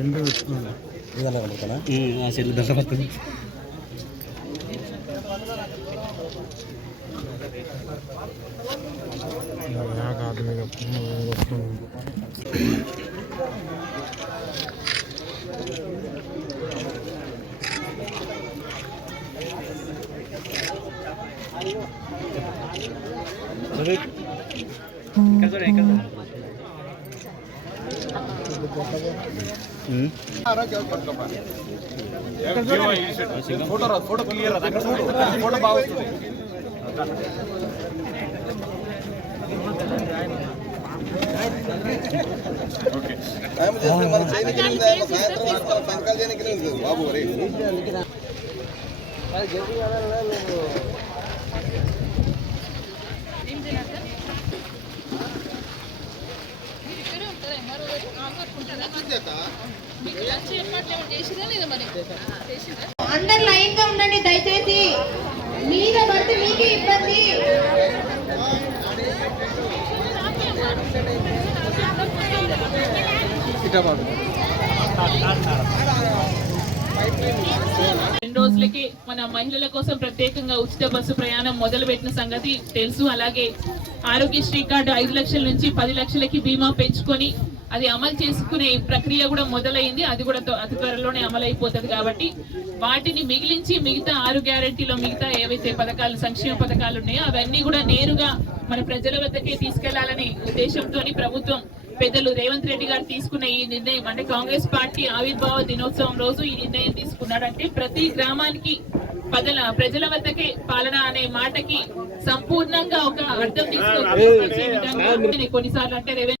ఎండు పెట్టుకున్నాను ఇదన్నా కనుకనా ఆ చెల్లి దండ పడుతుంది కాదు ఫోటో క్లియర్ ఫోటో బాగా వస్తుంది. బాబు అందరు లైన్ గా ఉండండి దయచేసి. మీద పడితే మీకే ఇబ్బంది. రెండు రోజులకి మన మహిళల కోసం ప్రత్యేకంగా ఉచిత బస్సు ప్రయాణం మొదలు పెట్టిన సంగతి తెలుసు. అలాగే ఆరోగ్యశ్రీ కార్డు 5 లక్షల నుంచి 10 లక్షలకి బీమా పెంచుకొని అది అమలు చేసుకునే ప్రక్రియ కూడా మొదలైంది. అది కూడా అతి త్వరలోనే అమలైపోతుంది. కాబట్టి వాటిని మిగిలించి మిగతా 6 గ్యారెంటీలో మిగతా ఏవైతే పథకాలు సంక్షేమ పథకాలు ఉన్నాయో అవన్నీ కూడా నేరుగా మన ప్రజల వద్దకే తీసుకెళ్లాలనే ఉద్దేశంతో ప్రభుత్వం పెద్దలు రేవంత్ రెడ్డి గారు తీసుకున్న ఈ నిర్ణయం, అంటే కాంగ్రెస్ పార్టీ ఆవిర్భావ దినోత్సవం రోజు ఈ నిర్ణయం తీసుకున్నాడు. అంటే ప్రతి గ్రామానికి ప్రజల వద్దకే పాలన అనే మాటకి సంపూర్ణంగా ఒక అర్థం తీసుకొచ్చే విధంగా కొన్నిసార్లు అంటే